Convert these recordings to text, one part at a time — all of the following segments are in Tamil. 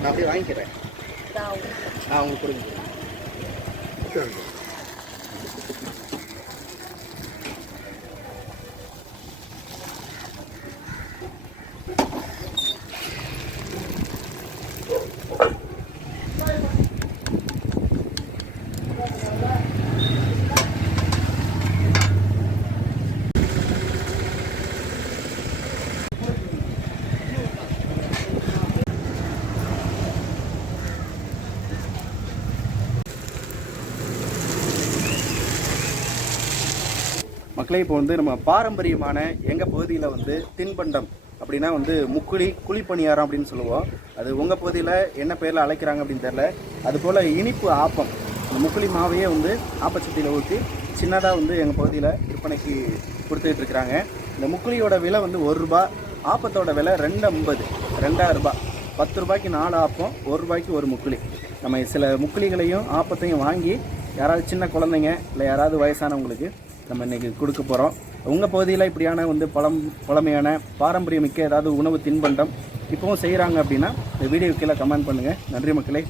நான் அப்படியே வாங்கிக்கிறேன். நான் உங்களுக்கு கொடுங்க மக்களே இப்போ வந்து நம்ம பாரம்பரியமான எங்கள் பகுதியில் வந்து தின்பண்டம் அப்படின்னா வந்து முக்குழி குழிப்பணியாரம் அப்படின்னு சொல்லுவோம். அது உங்கள் பகுதியில் என்ன பேரில் அழைக்கிறாங்க அப்படின்னு தெரில அதுபோல் இனிப்பு ஆப்பம். அந்த முக்குழி மாவையே வந்து ஆப்பச்சட்டியில் ஊற்றி சின்னதாக வந்து எங்கள் பகுதியில் விற்பனைக்கு கொடுத்துக்கிட்டு இருக்கிறாங்க. இந்த முக்குழியோட விலை வந்து ஒரு ரூபா ஆப்பத்தோட விலை ரெண்டு ஐம்பது ரெண்டாயிரம் ரூபாய். பத்து ரூபாய்க்கு நாலு ஆப்பம் ஒரு ரூபாய்க்கு ஒரு முக்குழி நம்ம சில முக்குழிகளையும் ஆப்பத்தையும் வாங்கி யாராவது சின்ன குழந்தைங்க இல்லை யாராவது வயசானவங்களுக்கு நம்ம இன்றைக்கி கொடுக்க போகிறோம் உங்கள் பகுதியில் இப்படியான வந்து பழம் பழமையான பாரம்பரியமிக்க ஏதாவது உணவு தின்பண்டம் இப்போவும் செய்கிறாங்க அப்படின்னா இந்த வீடியோ கீழே கமெண்ட் பண்ணுங்கள் நன்றி மக்களே.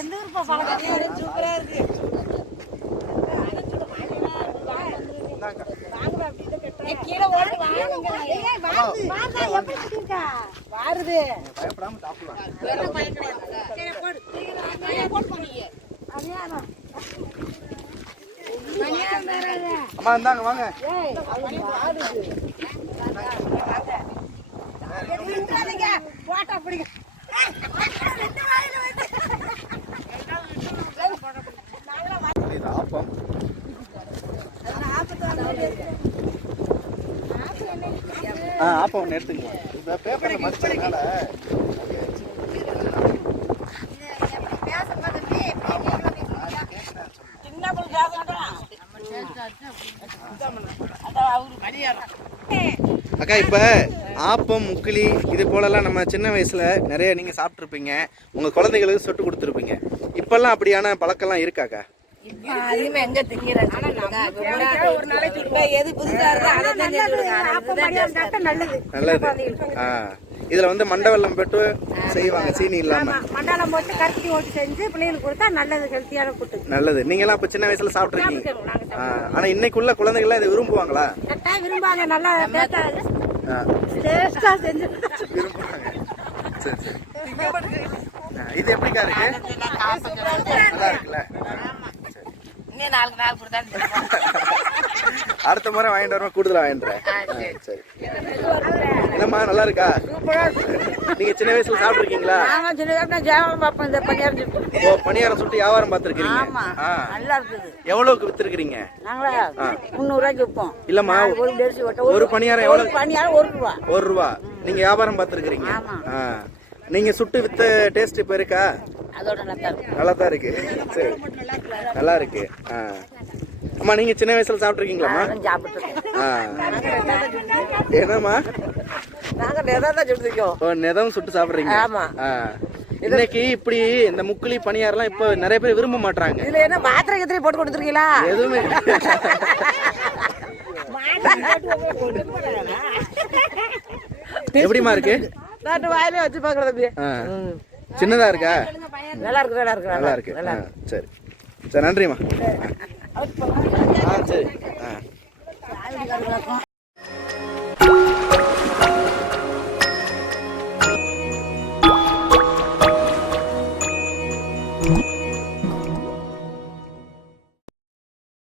எந்த ஊர் பழக்கம் சூப்பரா இருக்கு. வேற. இது. அம்மா இந்தாங்க வாங்க. வாருது. போட்டா பிடிங்க. ஏய், ரெண்டு வாயில வந்து. இது ஆப்பம். ஆ ஆப்பம் ஒன்று எடுத்துக்கலாம் இந்த பேப்பரை மடிச்சதுனால அக்கா இப்போ ஆப்பம் முக்கிலி இது போலலாம் நம்ம சின்ன வயசில் நிறைய நீங்கள் சாப்பிட்ருப்பீங்க உங்கள் குழந்தைகளுக்கு சொட்டு கொடுத்துருப்பீங்க. இப்போல்லாம் அப்படியான பழக்கம்லாம் இருக்காக்கா இப்ப அதிகமா எங்க திங்கிறாங்க ஒரு நாளைக்கு இப்ப எது புதுசா இருக்கோ அதை தான் செஞ்சுடுங்க. நல்லது. இதுல வந்து மண்டை வெல்லம் போட்டு செய்வாங்க சீனி இல்லாம. மண்டாலம் போட்டு கருப்பட்டி ஓட்டு செஞ்சு பிள்ளைங்களுக்கு கொடுத்தா நல்லது ஹெல்த்தியான ஃபுட்டு நல்லது. நீங்களாம் அப்ப சின்ன வயசுல சாப்பிட்ருக்கீங்க ஆ, ஆனா இன்னைக்குள்ள குழந்தைகள்லாம் இதை விரும்புவாங்களா? விரும்பாங்க. நல்லா டேஸ்டா செஞ்சு விரும்புவாங்க சரி சரி. இது எப்படிக்கா இருக்கு? நல்லா இருக்குல்ல? இன்னும் நாலு நாள் கொடுத்தா அடுத்த முறை வாங்கிட்டு வரமா கூடுதலா வாங்கிடுறேன் சரி. என்னம்மா நல்லா இருக்கா? நீங்க சின்ன வயசுல சாப்பிட்டுருக்கீங்களா? நாங்க சின்ன ஜாமம் பார்ப்போம் இந்த பணியாரம் சுட்டு. ஓ பணியாரம் சுட்டு வியாபாரம் பார்த்துருக்கீங்க. ஆமா. ஆ. நல்லா இருக்குது. எவ்வளவுக்கு வித்துருக்கீங்க நாங்களா முந்நூறுவாய்க்கு விற்போம். இல்லம்மா ஒரு டெரிசி ஓட்ட ஒரு பணியாரம் எவ்வளவு? பணியாரம் ஒரு ரூபா. ஒரு ரூபா. நீங்க வியாபாரம் பார்த்துருக்கீங்க ஆமா. ஆ. நீங்க சுட்டு வித்த டேஸ்ட் இப்ப இருக்கா? அதோட நல்லா தான் இருக்கு. சரி. நல்லா இருக்கு ஆ. அம்மா நீங்க சின்ன வயசுல சாப்பிட்டுருக்கீங்களாம்மா ஆ. என்னம்மா? நாங்க நிறைய தான் சுட்டுருக்கோம். ஓ நெதம் சுட்டு சாப்பிடுறீங்க? ஆமா. ஆ. இன்னைக்கு இப்படி இந்த முக்குலி பணியாரெல்லாம் இப்ப நிறைய பேர் விரும்ப மாட்டாங்க இதுல என்ன மாத்திரை கத்திரி போட்டு கொடுத்துருக்கீங்களா? எதுவுமே. எப்படிமா இருக்கு? நாட்டு வாயிலே வச்சு பாக்குறது. சின்னதா இருக்கா? நல்லா இருக்கு நல்லா இருக்கு நல்லா இருக்கு. சரி. சரி நன்றிம்மா. ஆ சரி. ஆ.